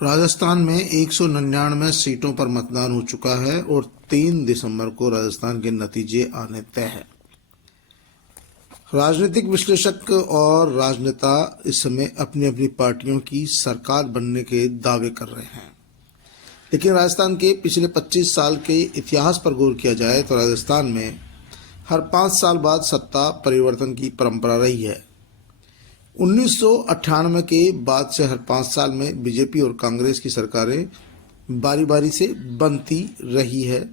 राजस्थान में 199 सीटों पर मतदान हो चुका है और 3 दिसंबर को राजस्थान के नतीजे आने तय है। राजनीतिक विश्लेषक और राजनेता इस समय अपनी अपनी पार्टियों की सरकार बनने के दावे कर रहे हैं, लेकिन राजस्थान के पिछले 25 साल के इतिहास पर गौर किया जाए तो राजस्थान में हर 5 साल बाद सत्ता परिवर्तन की परंपरा रही है। 1998 के बाद से हर 5 साल में बीजेपी और कांग्रेस की सरकारें बारी बारी से बनती रही है,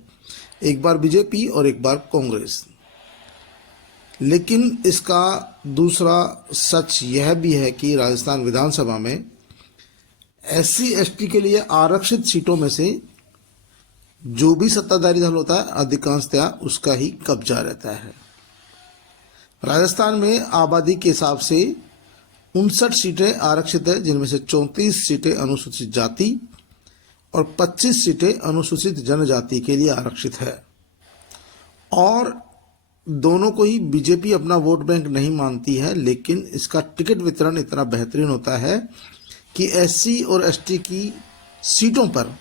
एक बार बीजेपी और एक बार कांग्रेस। लेकिन इसका दूसरा सच यह भी है कि राजस्थान विधानसभा में एससी एसटी के लिए आरक्षित सीटों में से जो भी सत्ताधारी दल होता है अधिकांशतः उसका ही कब्जा रहता है। राजस्थान में आबादी के हिसाब से 59 सीटें आरक्षित है, जिनमें से 34 सीटें अनुसूचित जाति और 25 सीटें अनुसूचित जनजाति के लिए आरक्षित है। और दोनों को ही बीजेपी अपना वोट बैंक नहीं मानती है, लेकिन इसका टिकट वितरण इतना बेहतरीन होता है कि एससी और एसटी की सीटों पर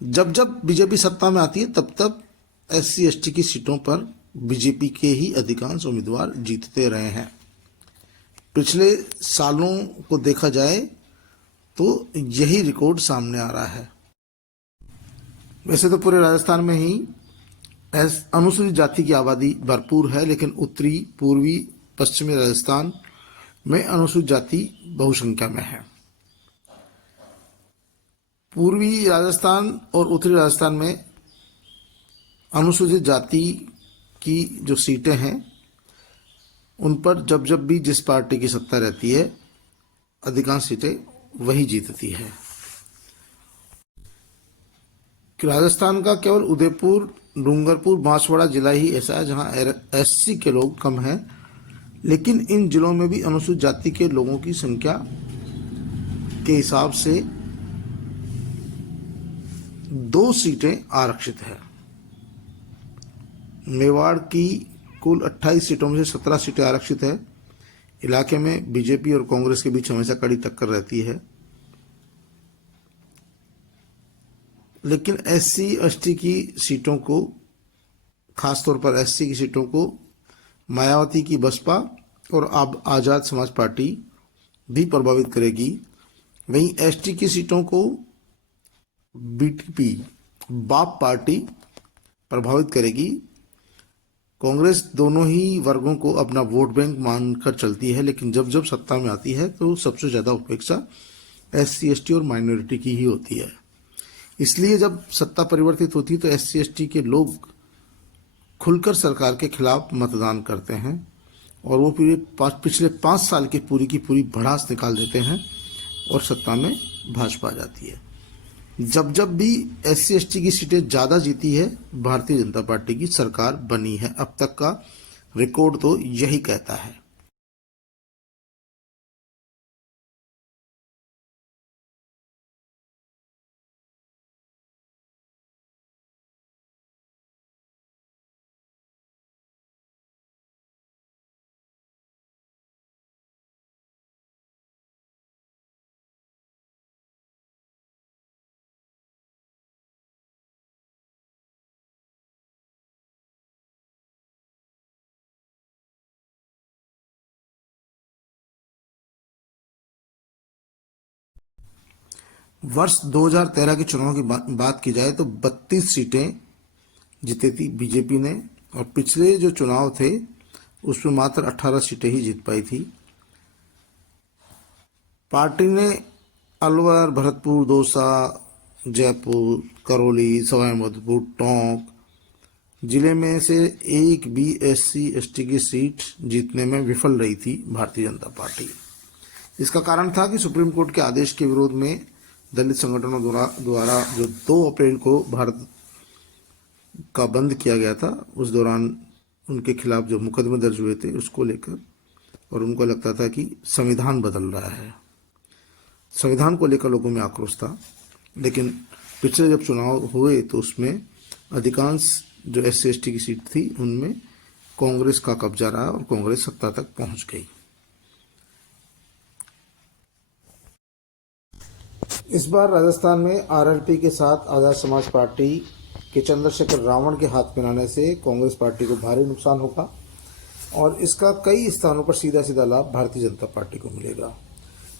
जब जब बीजेपी सत्ता में आती है तब तब एससी एसटी की सीटों पर बीजेपी के ही अधिकांश उम्मीदवार जीतते रहे हैं। पिछले सालों को देखा जाए तो यही रिकॉर्ड सामने आ रहा है। वैसे तो पूरे राजस्थान में ही अनुसूचित जाति की आबादी भरपूर है, लेकिन उत्तरी, पूर्वी, पश्चिमी राजस्थान में अनुसूचित जाति बहुसंख्या में है। पूर्वी राजस्थान और उत्तरी राजस्थान में अनुसूचित जाति की जो सीटें हैं उन पर जब जब भी जिस पार्टी की सत्ता रहती है अधिकांश सीटें वही जीतती है। राजस्थान का केवल उदयपुर, डूंगरपुर, बांसवाड़ा जिला ही ऐसा है जहां एससी के लोग कम हैं, लेकिन इन जिलों में भी अनुसूचित जाति के लोगों की संख्या के हिसाब से 2 सीटें आरक्षित है। मेवाड़ की कुल 28 सीटों में से 17 सीटें आरक्षित है। इलाके में बीजेपी और कांग्रेस के बीच हमेशा कड़ी टक्कर रहती है, लेकिन एससी एसटी की सीटों को, खासतौर पर एससी की सीटों को मायावती की बसपा और अब आजाद समाज पार्टी भी प्रभावित करेगी। वहीं एसटी की सीटों को बीटीपी, बाप पार्टी प्रभावित करेगी। कांग्रेस दोनों ही वर्गों को अपना वोट बैंक मानकर चलती है, लेकिन जब जब सत्ता में आती है तो सबसे ज्यादा उपेक्षा एससी एसटी और माइनॉरिटी की ही होती है। इसलिए जब सत्ता परिवर्तित होती है तो एससी एसटी के लोग खुलकर सरकार के खिलाफ मतदान करते हैं और वो पिछले 5 साल की पूरी भड़ास निकाल देते हैं और सत्ता में भाजपा आ जाती है। जब जब भी एससी एसटी की सीटें ज्यादा जीती है भारतीय जनता पार्टी की सरकार बनी है। अब तक का रिकॉर्ड तो यही कहता है। वर्ष 2013 के चुनाव की बात की जाए तो 32 सीटें जीती थी बीजेपी ने, और पिछले जो चुनाव थे उसमें मात्र 18 सीटें ही जीत पाई थी। पार्टी ने अलवर, भरतपुर, दौसा, जयपुर, करौली, सवाईमाधोपुर, टोंक जिले में से एक भी एससी एसटी की सीट जीतने में विफल रही थी भारतीय जनता पार्टी। इसका कारण था कि सुप्रीम कोर्ट के आदेश के विरोध में दलित संगठनों द्वारा जो 2 अप्रैल को भारत का बंद किया गया था, उस दौरान उनके खिलाफ जो मुकदमे दर्ज हुए थे उसको लेकर, और उनको लगता था कि संविधान बदल रहा है। संविधान को लेकर लोगों में आक्रोश था। लेकिन पिछले जब चुनाव हुए तो उसमें अधिकांश जो एससी एसटी की सीट थी उनमें कांग्रेस का कब्जा रहा और कांग्रेस सत्ता तक पहुंच गई। इस बार राजस्थान में आरएलपी के साथ आजाद समाज पार्टी के चंद्रशेखर रावण के हाथ मिलाने से कांग्रेस पार्टी को भारी नुकसान होगा और इसका कई स्थानों पर सीधा सीधा लाभ भारतीय जनता पार्टी को मिलेगा।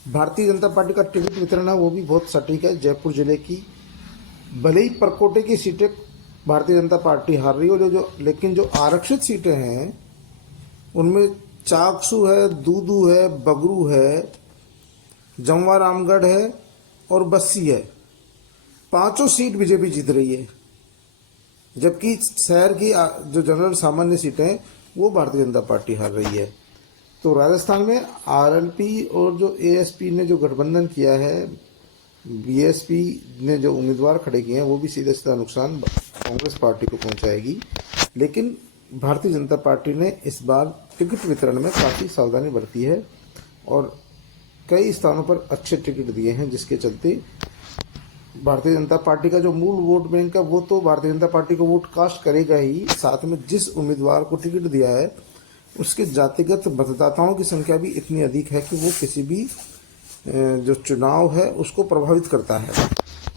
भारतीय जनता पार्टी का टिकट वितरण है वो भी बहुत सटीक है। जयपुर जिले की भले ही परकोटे की सीटें भारतीय जनता पार्टी हार रही हो, लेकिन जो आरक्षित सीटें हैं उनमें चाकसू है, दूदू है, बगरू है, जमवा रामगढ़ है और बस्सी है। पांचों सीट बीजेपी जीत रही है, जबकि शहर की जो जनरल सामान्य सीटें हैं वो भारतीय जनता पार्टी हार रही है। तो राजस्थान में आरएलपी और जो एएसपी ने जो गठबंधन किया है, बीएसपी ने जो उम्मीदवार खड़े किए हैं, वो भी सीधा सीधा नुकसान कांग्रेस पार्टी को पहुंचाएगी। लेकिन भारतीय जनता पार्टी ने इस बार टिकट वितरण में काफ़ी सावधानी बरती है और कई स्थानों पर अच्छे टिकट दिए हैं, जिसके चलते भारतीय जनता पार्टी का जो मूल वोट बैंक है वो तो भारतीय जनता पार्टी को वोट कास्ट करेगा ही, साथ में जिस उम्मीदवार को टिकट दिया है उसके जातिगत मतदाताओं की संख्या भी इतनी अधिक है कि वो किसी भी जो चुनाव है उसको प्रभावित करता है।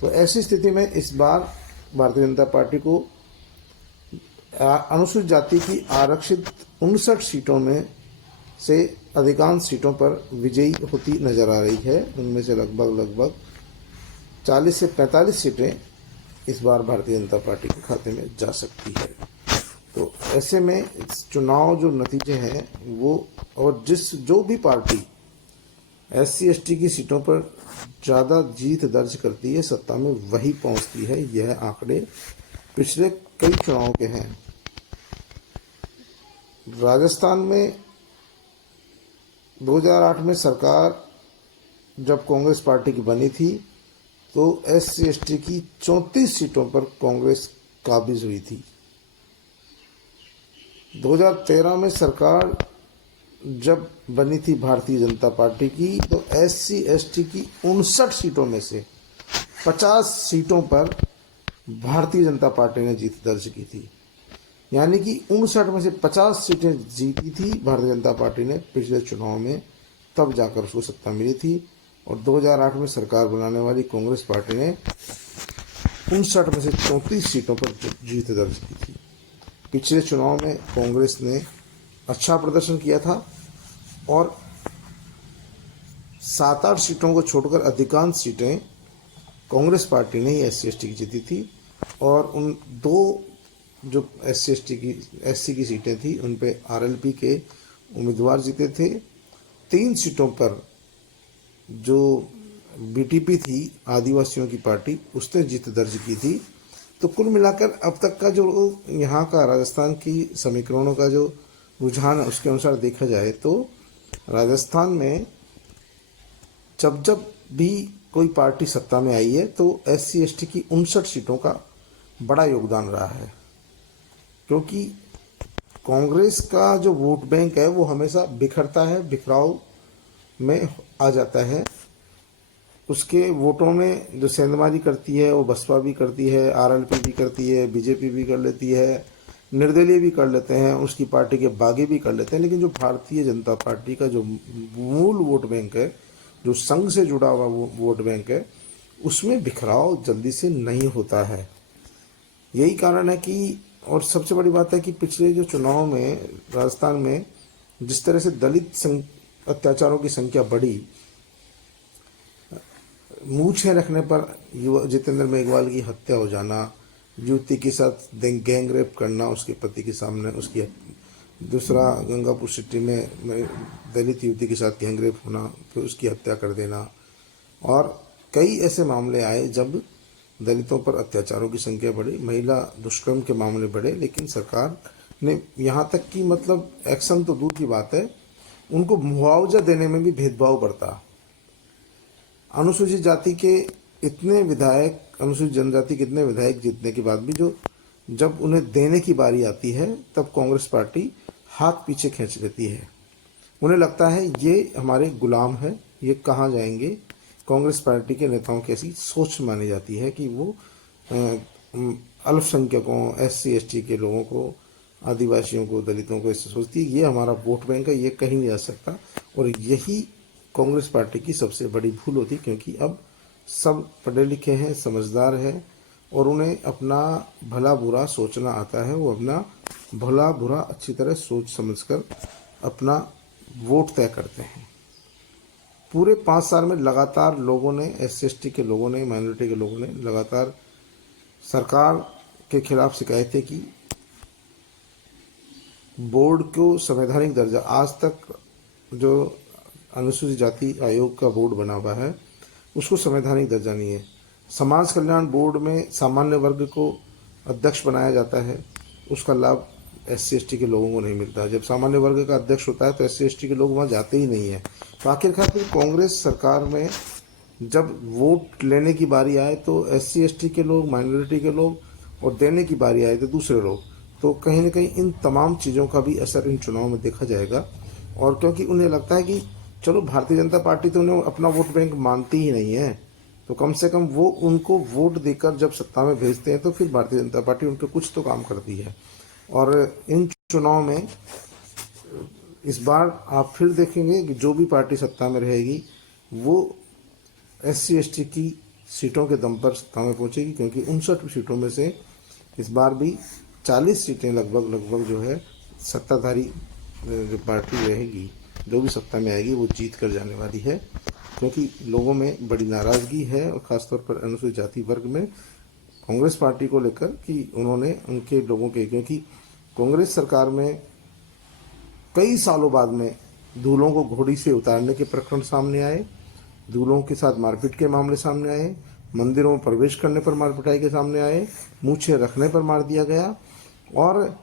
तो ऐसी स्थिति में इस बार भारतीय जनता पार्टी को अनुसूचित जाति की आरक्षित 59 सीटों में से अधिकांश सीटों पर विजयी होती नजर आ रही है। उनमें से लगभग 40 से 45 सीटें इस बार भारतीय जनता पार्टी के खाते में जा सकती है। तो ऐसे में चुनाव जो नतीजे हैं वो, और जो भी पार्टी SC ST की सीटों पर ज़्यादा जीत दर्ज करती है, सत्ता में वही पहुंचती है। यह आंकड़े पिछले कई चुनावों के हैं। राजस्थान में 2008 में सरकार जब कांग्रेस पार्टी की बनी थी तो SC ST की 34 सीटों पर कांग्रेस काबिज हुई थी। 2013 में सरकार जब बनी थी भारतीय जनता पार्टी की तो SC ST की 59 सीटों में से 50 सीटों पर भारतीय जनता पार्टी ने जीत दर्ज की थी। यानी कि 59 में से 50 सीटें जीती थी भारतीय जनता पार्टी ने पिछले चुनाव में, तब जाकर उसको सत्ता मिली थी। और 2008 में सरकार बनाने वाली कांग्रेस पार्टी ने 59 में से 34 सीटों पर जीत दर्ज की थी। पिछले चुनाव में कांग्रेस ने अच्छा प्रदर्शन किया था और 7-8 सीटों को छोड़कर अधिकांश सीटें कांग्रेस पार्टी ने ही SC ST की जीती थी। और उन दो जो SC की सीटें थी उन पे RLP के उम्मीदवार जीते थे। 3 सीटों पर जो BTP थी, आदिवासियों की पार्टी, उसने जीत दर्ज की थी। तो कुल मिलाकर अब तक का जो यहाँ का राजस्थान की समीकरणों का जो रुझान है उसके अनुसार देखा जाए तो राजस्थान में जब भी कोई पार्टी सत्ता में आई है तो SC ST की 59 सीटों का बड़ा योगदान रहा है, क्योंकि कांग्रेस का जो वोट बैंक है वो हमेशा बिखरता है, बिखराव में आ जाता है। उसके वोटों में जो सेंधमारी करती है वो बसपा भी करती है, RLP भी करती है, BJP भी कर लेती है, निर्दलीय भी कर लेते हैं, उसकी पार्टी के बागी भी कर लेते हैं। लेकिन जो भारतीय जनता पार्टी का जो मूल वोट बैंक है, जो संघ से जुड़ा हुआ वोट बैंक है, उसमें बिखराव जल्दी से नहीं होता है। यही कारण है कि, और सबसे बड़ी बात है कि पिछले जो चुनाव में राजस्थान में जिस तरह से दलित अत्याचारों की संख्या बढ़ी, मूछें रखने पर जितेंद्र मेघवाल की हत्या हो जाना, युवती के साथ गैंग रेप करना उसके पति के सामने, उसकी दूसरा गंगापुर सिटी में दलित युवती के साथ गैंग रेप होना, फिर उसकी हत्या कर देना, और कई ऐसे मामले आए जब दलितों पर अत्याचारों की संख्या बढ़ी, महिला दुष्कर्म के मामले बढ़े। लेकिन सरकार ने यहाँ तक कि मतलब एक्शन तो दूर की बात है, उनको मुआवजा देने में भी भेदभाव बरता। अनुसूचित जाति के इतने विधायक, अनुसूचित जनजाति के इतने विधायक जीतने के बाद भी जब उन्हें देने की बारी आती है तब कांग्रेस पार्टी हाथ पीछे खींच लेती है। उन्हें लगता है ये हमारे गुलाम है, ये कहाँ जाएंगे। कांग्रेस पार्टी के नेताओं की ऐसी सोच मानी जाती है कि वो अल्पसंख्यकों, SC ST के लोगों को, आदिवासियों को, दलितों को ऐसे सोचती है ये हमारा वोट बैंक है, ये कहीं नहीं जा सकता। और यही कांग्रेस पार्टी की सबसे बड़ी भूल होती, क्योंकि अब सब पढ़े लिखे हैं, समझदार हैं और उन्हें अपना भला बुरा सोचना आता है। वो अपना भला बुरा अच्छी तरह सोच समझकर अपना वोट तय करते हैं। पूरे 5 साल में लगातार लोगों ने, SC/ST के लोगों ने, माइनॉरिटी के लोगों ने लगातार सरकार के खिलाफ शिकायतें की। बोर्ड को संवैधानिक दर्जा, आज तक जो अनुसूचित जाति आयोग का बोर्ड बना हुआ है उसको संवैधानिक दर्जा नहीं है। समाज कल्याण बोर्ड में सामान्य वर्ग को अध्यक्ष बनाया जाता है, उसका लाभ SC/ST के लोगों को नहीं मिलता। जब सामान्य वर्ग का अध्यक्ष होता है तो SC/ST के लोग वहाँ जाते ही नहीं है। तो आखिरकार फिर कांग्रेस सरकार में जब वोट लेने की बारी आए तो SC/ST के लोग, माइनॉरिटी के लोग और देने की बारी आए तो दूसरे लोग, तो कहीं ना कहीं इन तमाम चीज़ों का भी असर इन चुनाव में देखा जाएगा। और क्योंकि उन्हें लगता है कि चलो भारतीय जनता पार्टी तो उन्हें अपना वोट बैंक मानती ही नहीं है, तो कम से कम वो उनको वोट देकर जब सत्ता में भेजते हैं तो फिर भारतीय जनता पार्टी उनको कुछ तो काम करती है। और इन चुनाव में इस बार आप फिर देखेंगे कि जो भी पार्टी सत्ता में रहेगी वो SC/ST की सीटों के दम पर सत्ता में पहुंचेगी, क्योंकि 59 सीटों में से इस बार भी 40 सीटें लगभग जो है सत्ताधारी जो पार्टी रहेगी, जो भी सत्ता में आएगी वो जीत कर जाने वाली है। क्योंकि लोगों में बड़ी नाराज़गी है और ख़ासतौर पर अनुसूचित जाति वर्ग में कांग्रेस पार्टी को लेकर कि उन्होंने उनके लोगों के, क्योंकि कांग्रेस सरकार में कई सालों बाद में दूल्हों को घोड़ी से उतारने के प्रकरण सामने आए, दूल्हों के साथ मारपीट के मामले सामने आए, मंदिरों में प्रवेश करने पर मारपिटाई के सामने आए, मूछें रखने पर मार दिया गया और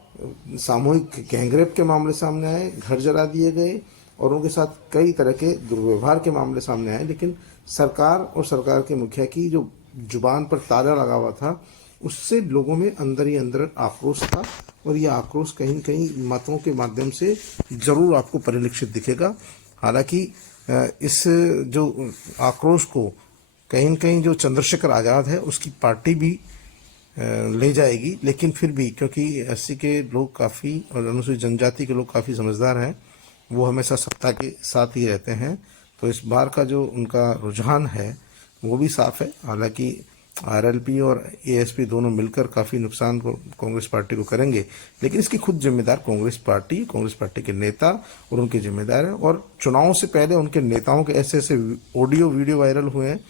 सामूहिक गैंगरेप के मामले सामने आए, घर जला दिए गए और उनके साथ कई तरह के दुर्व्यवहार के मामले सामने आए। लेकिन सरकार और सरकार के मुखिया की जो जुबान पर ताला लगा हुआ था उससे लोगों में अंदर ही अंदर आक्रोश था और ये आक्रोश कहीं न कहीं मतों के माध्यम से जरूर आपको परिलक्षित दिखेगा। हालांकि इस जो आक्रोश को कहीं न कहीं जो चंद्रशेखर आज़ाद है उसकी पार्टी भी ले जाएगी, लेकिन फिर भी क्योंकि SC के लोग काफ़ी और अनुसूचित जनजाति के लोग काफ़ी समझदार हैं, वो हमेशा सत्ता के साथ ही रहते हैं, तो इस बार का जो उनका रुझान है वो भी साफ है। हालांकि RLP और ASP दोनों मिलकर काफ़ी नुकसान को कांग्रेस पार्टी को करेंगे, लेकिन इसकी खुद जिम्मेदार कांग्रेस पार्टी के नेता और उनके जिम्मेदार हैं। और चुनाव से पहले उनके नेताओं के ऐसे ऐसे ऑडियो वीडियो वायरल हुए हैं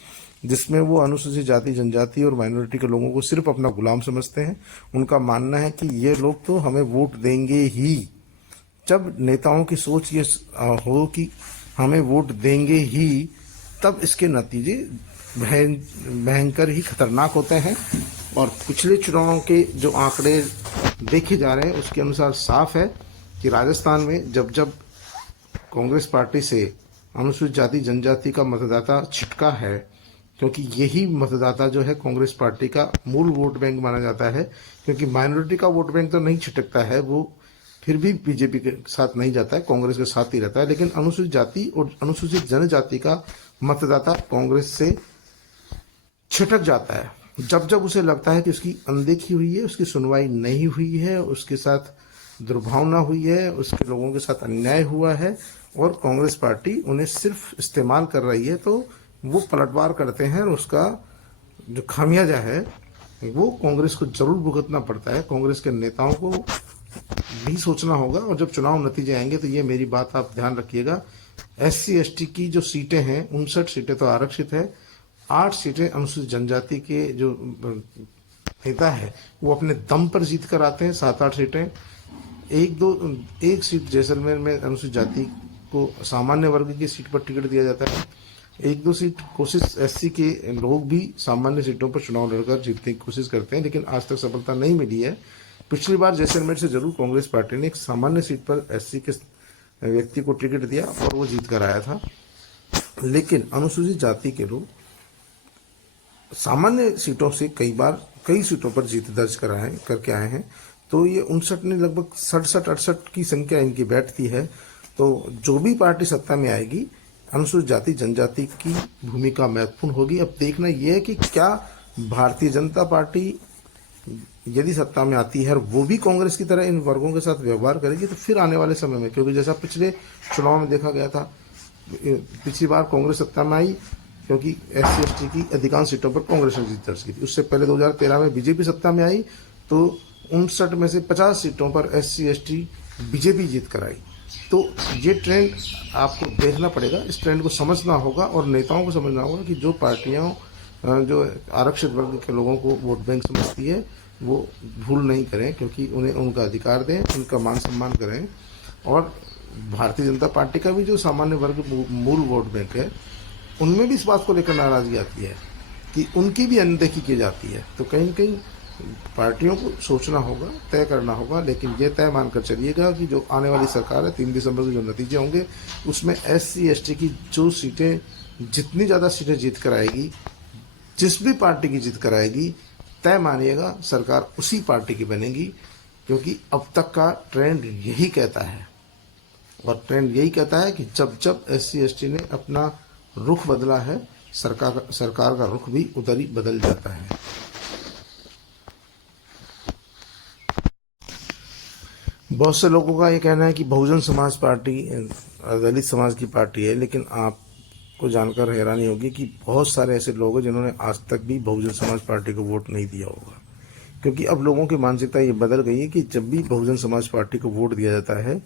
जिसमें वो अनुसूचित जाति जनजाति और माइनॉरिटी के लोगों को सिर्फ अपना गुलाम समझते हैं। उनका मानना है कि ये लोग तो हमें वोट देंगे ही। जब नेताओं की सोच ये हो कि हमें वोट देंगे ही, तब इसके नतीजे भयंकर ही खतरनाक होते हैं। और पिछले चुनावों के जो आंकड़े देखे जा रहे हैं उसके अनुसार साफ है कि राजस्थान में जब जब कांग्रेस पार्टी से अनुसूचित जाति जनजाति का मतदाता छिटका है, क्योंकि यही मतदाता जो है कांग्रेस पार्टी का मूल वोट बैंक माना जाता है, क्योंकि माइनॉरिटी का वोट बैंक तो नहीं छिटकता है, वो फिर भी बीजेपी के साथ नहीं जाता है, कांग्रेस के साथ ही रहता है। लेकिन अनुसूचित जाति और अनुसूचित जनजाति का मतदाता कांग्रेस से छिटक जाता है जब जब उसे लगता है कि उसकी अनदेखी हुई है, उसकी सुनवाई नहीं हुई है, उसके साथ दुर्भावना हुई है, उसके लोगों के साथ अन्याय हुआ है और कांग्रेस पार्टी उन्हें सिर्फ इस्तेमाल कर रही है, तो वो पलटवार करते हैं और उसका जो खामियाजा है वो कांग्रेस को जरूर भुगतना पड़ता है। कांग्रेस के नेताओं को भी सोचना होगा और जब चुनाव नतीजे आएंगे तो ये मेरी बात आप ध्यान रखिएगा, SC/ST की जो सीटें हैं 59 सीटें तो आरक्षित है, 8 सीटें अनुसूचित जनजाति के जो नेता है वो अपने दम पर जीत कर आते हैं, 7-8 सीटें। एक सीट जैसलमेर में अनुसूचित जाति को सामान्य वर्ग की सीट पर टिकट दिया जाता है, 1-2 सीट कोशिश SC के लोग भी सामान्य सीटों पर चुनाव लड़कर जीतने की कोशिश करते हैं, लेकिन आज तक सफलता नहीं मिली है। पिछली बार जैसलमेर से जरूर कांग्रेस पार्टी ने एक सामान्य सीट पर SC के व्यक्ति को टिकट दिया और वो जीत कर आया था, लेकिन अनुसूचित जाति के लोग सामान्य सीटों से कई सीटों पर जीत दर्ज करके आए हैं। तो ये 59 ने लगभग 67-68 की संख्या इनकी बैठती है। तो जो भी पार्टी सत्ता में आएगी अनुसूचित जाति जनजाति की भूमिका महत्वपूर्ण होगी। अब देखना यह है कि क्या भारतीय जनता पार्टी यदि सत्ता में आती है और वो भी कांग्रेस की तरह इन वर्गों के साथ व्यवहार करेगी, तो फिर आने वाले समय में, क्योंकि जैसा पिछले चुनाव में देखा गया था, पिछली बार कांग्रेस सत्ता में आई क्योंकि SC/ST की अधिकांश सीटों पर कांग्रेस ने जीत दर्ज की थी। उससे पहले 2013 में बीजेपी सत्ता में आई तो 59 में से 50 सीटों पर SC/ST बीजेपी जीत कर आई। तो ये ट्रेंड आपको देखना पड़ेगा, इस ट्रेंड को समझना होगा और नेताओं को समझना होगा कि जो पार्टियां जो आरक्षित वर्ग के लोगों को वोट बैंक समझती है वो भूल नहीं करें, क्योंकि उन्हें उनका अधिकार दें, उनका मान सम्मान करें। और भारतीय जनता पार्टी का भी जो सामान्य वर्ग मूल वोट बैंक है, उनमें भी इस बात को लेकर नाराजगी आती है कि उनकी भी अनदेखी की जाती है। तो कहीं न कहीं पार्टियों को सोचना होगा, तय करना होगा, लेकिन ये तय मानकर चलिएगा कि जो आने वाली सरकार है 3 दिसंबर के जो नतीजे होंगे उसमें SC/ST की जो सीटें, जितनी ज़्यादा सीटें जीत कर आएगी, जिस भी पार्टी की जीत कर आएगी, तय मानिएगा सरकार उसी पार्टी की बनेगी, क्योंकि अब तक का ट्रेंड यही कहता है। और ट्रेंड यही कहता है कि जब जब SC/ST ने अपना रुख बदला है, सरकार का रुख भी उधर ही बदल जाता है। बहुत से लोगों का ये कहना है कि बहुजन समाज पार्टी दलित समाज की पार्टी है, लेकिन आपको जानकर हैरानी होगी कि बहुत सारे ऐसे लोग हैं जिन्होंने आज तक भी बहुजन समाज पार्टी को वोट नहीं दिया होगा। क्योंकि अब लोगों की मानसिकता ये बदल गई है कि जब भी बहुजन समाज पार्टी को वोट दिया जाता है,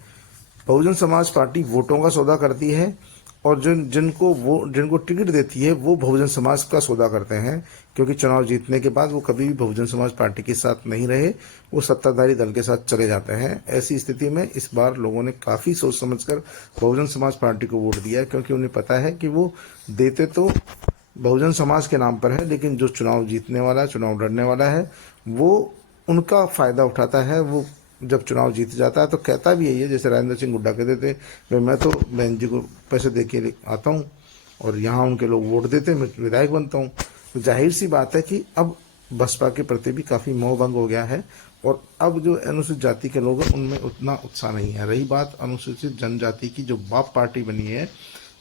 बहुजन समाज पार्टी वोटों का सौदा करती है और जिनको टिकट देती है वो बहुजन समाज का सौदा करते हैं। क्योंकि चुनाव जीतने के बाद वो कभी भी बहुजन समाज पार्टी के साथ नहीं रहे, वो सत्ताधारी दल के साथ चले जाते हैं। ऐसी स्थिति में इस बार लोगों ने काफ़ी सोच समझकर बहुजन समाज पार्टी को वोट दिया है, क्योंकि उन्हें पता है कि वो देते तो बहुजन समाज के नाम पर है, लेकिन जो चुनाव जीतने वाला, चुनाव लड़ने वाला है, वो उनका फ़ायदा उठाता है। वो जब चुनाव जीत जाता है तो कहता भी यही है, जैसे राजेंद्र सिंह हुड्डा कहते थे, भाई मैं तो बहन जी को पैसे दे के आता हूँ और यहाँ उनके लोग वोट देते, मैं विधायक बनता हूँ। तो जाहिर सी बात है कि अब बसपा के प्रति भी काफ़ी मोहभंग हो गया है और अब जो अनुसूचित जाति के लोग हैं उनमें उतना उत्साह नहीं है। रही बात अनुसूचित जनजाति की, जो बाप पार्टी बनी है,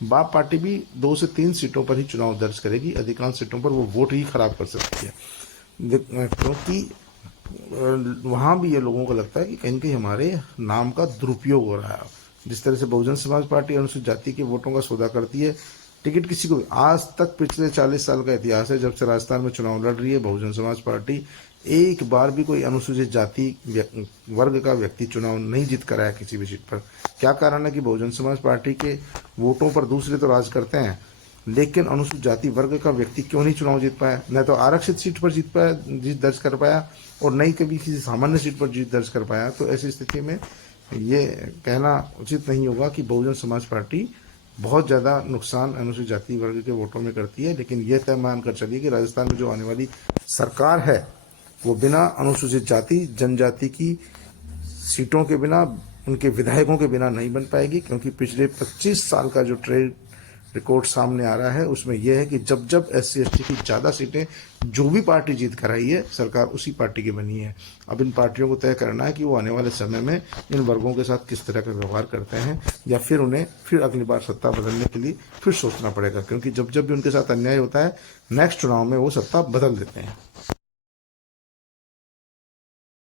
बाप पार्टी भी 2 से 3 सीटों पर ही चुनाव दर्ज करेगी, अधिकांश सीटों पर वो वोट ही खराब कर सकती है। क्योंकि वहाँ भी ये लोगों को लगता है कि कहीं कहीं हमारे नाम का दुरुपयोग हो रहा है। जिस तरह से बहुजन समाज पार्टी अनुसूचित जाति के वोटों का सौदा करती है, टिकट किसी को, आज तक पिछले 40 साल का इतिहास है, जब से राजस्थान में चुनाव लड़ रही है बहुजन समाज पार्टी, एक बार भी कोई अनुसूचित जाति वर्ग का व्यक्ति चुनाव नहीं जीत कर आया किसी भी सीट पर। क्या कारण है कि बहुजन समाज पार्टी के वोटों पर दूसरे तो राज करते हैं, लेकिन अनुसूचित जाति वर्ग का व्यक्ति क्यों नहीं चुनाव जीत पाया? न तो आरक्षित सीट पर जीत दर्ज कर पाया और न ही कभी किसी सामान्य सीट पर जीत दर्ज कर पाया। तो ऐसी स्थिति में ये कहना उचित नहीं होगा कि बहुजन समाज पार्टी बहुत ज़्यादा नुकसान अनुसूचित जाति वर्ग के वोटों में करती है। लेकिन यह तय मानकर चलिए कि राजस्थान में जो आने वाली सरकार है वो बिना अनुसूचित जाति जनजाति की सीटों के बिना, उनके विधायकों के बिना नहीं बन पाएगी। क्योंकि पिछले 25 साल का जो ट्रेड रिकॉर्ड सामने आ रहा है उसमें यह है कि जब जब SC/ST की ज़्यादा सीटें जो भी पार्टी जीत कर आई है, सरकार उसी पार्टी की बनी है। अब इन पार्टियों को तय करना है कि वो आने वाले समय में इन वर्गों के साथ किस तरह का व्यवहार करते हैं, या फिर उन्हें फिर अगली बार सत्ता बदलने के लिए फिर सोचना पड़ेगा। क्योंकि जब जब भी उनके साथ अन्याय होता है, नेक्स्ट चुनाव में वो सत्ता बदल देते हैं।